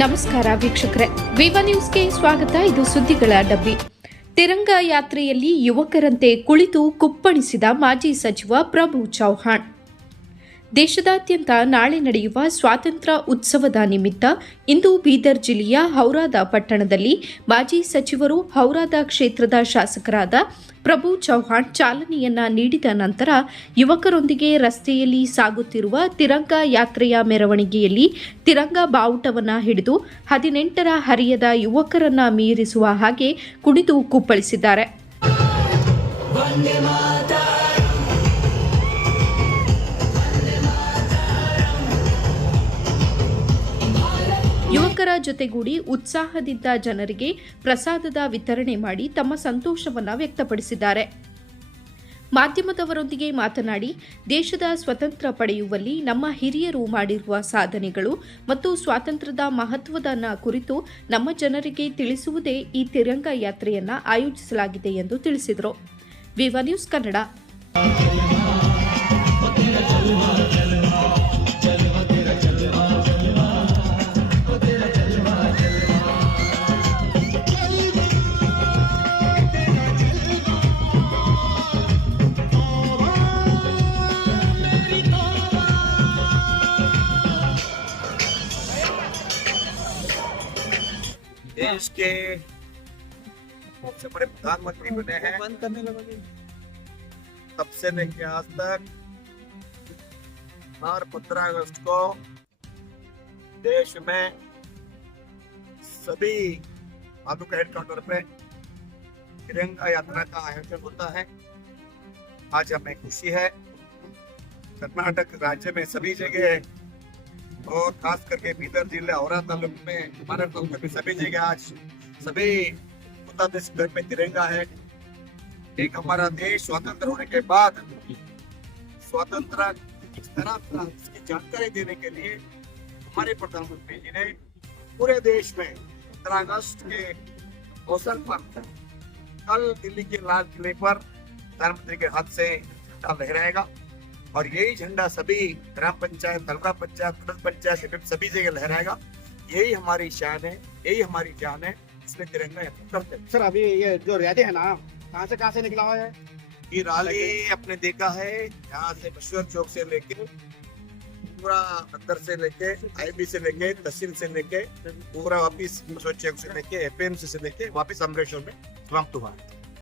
ನಮಸ್ಕಾರ ವೀಕ್ಷಕರೇ, ವಿವ ನ್ಯೂಸ್ಗೆ ಸ್ವಾಗತ. ಇದು ಸುದ್ದಿಗಳ ಡಬ್ಬಿ. ತಿರಂಗ ಯಾತ್ರೆಯಲ್ಲಿ ಯುವಕರಂತೆ ಕುಳಿತು ಕುಪ್ಪಳಿಸಿದ ಮಾಜಿ ಸಚಿವ ಪ್ರಭು ಚೌಹಾಣ್. ದೇಶದಾದ್ಯಂತ ನಾಳೆ ನಡೆಯುವ ಸ್ವಾತಂತ್ರ್ಯ ಉತ್ಸವದ ನಿಮಿತ್ತ ಇಂದು ಬೀದರ್ ಜಿಲ್ಲೆಯ ಹೌರಾದ ಪಟ್ಟಣದಲ್ಲಿ ಮಾಜಿ ಸಚಿವರು ಹೌರಾದ ಕ್ಷೇತ್ರದ ಶಾಸಕರಾದ ಪ್ರಭು ಚೌಹಾಣ್ ಚಾಲನೆಯನ್ನ ನೀಡಿದ ನಂತರ ಯುವಕರೊಂದಿಗೆ ರಸ್ತೆಯಲ್ಲಿ ಸಾಗುತ್ತಿರುವ ತಿರಂಗ ಯಾತ್ರೆಯ ಮೆರವಣಿಗೆಯಲ್ಲಿ ತಿರಂಗ ಬಾವುಟವನ್ನು ಹಿಡಿದು 18ರ ಹರಿಯದ ಯುವಕರನ್ನ ಮೀರಿಸುವ ಹಾಗೆ ಕುಣಿದು ಕುಪ್ಪಳಿಸಿದ್ದಾರೆ. ಯುವಕರ ಜೊತೆಗೂಡಿ ಉತ್ಸಾಹದಿಂದ ಜನರಿಗೆ ಪ್ರಸಾದದ ವಿತರಣೆ ಮಾಡಿ ತಮ್ಮ ಸಂತೋಷವನ್ನು ವ್ಯಕ್ತಪಡಿಸಿದ್ದಾರೆ. ಮಾಧ್ಯಮದವರೊಂದಿಗೆ ಮಾತನಾಡಿ, ದೇಶದ ಸ್ವಾತಂತ್ರ್ಯ ಪಡೆಯುವಲ್ಲಿ ನಮ್ಮ ಹಿರಿಯರು ಮಾಡಿರುವ ಸಾಧನೆಗಳು ಮತ್ತು ಸ್ವಾತಂತ್ರ್ಯದ ಮಹತ್ವದ ಕುರಿತು ನಮ್ಮ ಜನರಿಗೆ ತಿಳಿಸುವುದೇ ಈ ತಿರಂಗ ಯಾತ್ರೆಯನ್ನು ಆಯೋಜಿಸಲಾಗಿದೆ ಎಂದು ತಿಳಿಸಿದರು. ವಿವ ನ್ಯೂಸ್ ಕನ್ನಡ. देश के सबसे बड़े प्रधानमंत्री बने हैं. तब से लेके आज तक हर 15 अगस्त को देश में सभी तालुका हेडक्वार्टर पे तिरंगा यात्रा का आयोजन होता है. आज हमें खुशी है, कर्नाटक राज्य में सभी जगह और खास करके बीदर जिले औरा तालुक में हमारे तालुका में सभी जगह आज सभी देश घर में तिरंगा है. एक हमारा देश स्वतंत्र होने के बाद स्वतंत्र किस तरह था इसकी जानकारी देने के लिए हमारे प्रधानमंत्री जी ने पूरे देश में 15 अगस्त के अवसर पर कल दिल्ली के लाल किले पर प्रधानमंत्री के हाथ से झंडा लहराएगा और यही झंडा सभी ग्राम पंचायत, तालुका पंचायत, प्रदेश पंचायत सभी जगह लहराएगा. यही हमारी शान है, यही हमारी जान है, इसलिए तिरंगा यात्रा करते हैं. सर, अभी ये जो रैली है ना, कहाँ से निकला हुआ है? ये रैली अपने देखा है यहाँ से मशहूर चौक से लेके पूरा अंदर से लेके आईबी से लेके तहसील से लेके पूरा वापिस मशहूर चौक से लेके एपीएमसी से लेके वापिस अमरेश्वर में समाप्त हुआ है.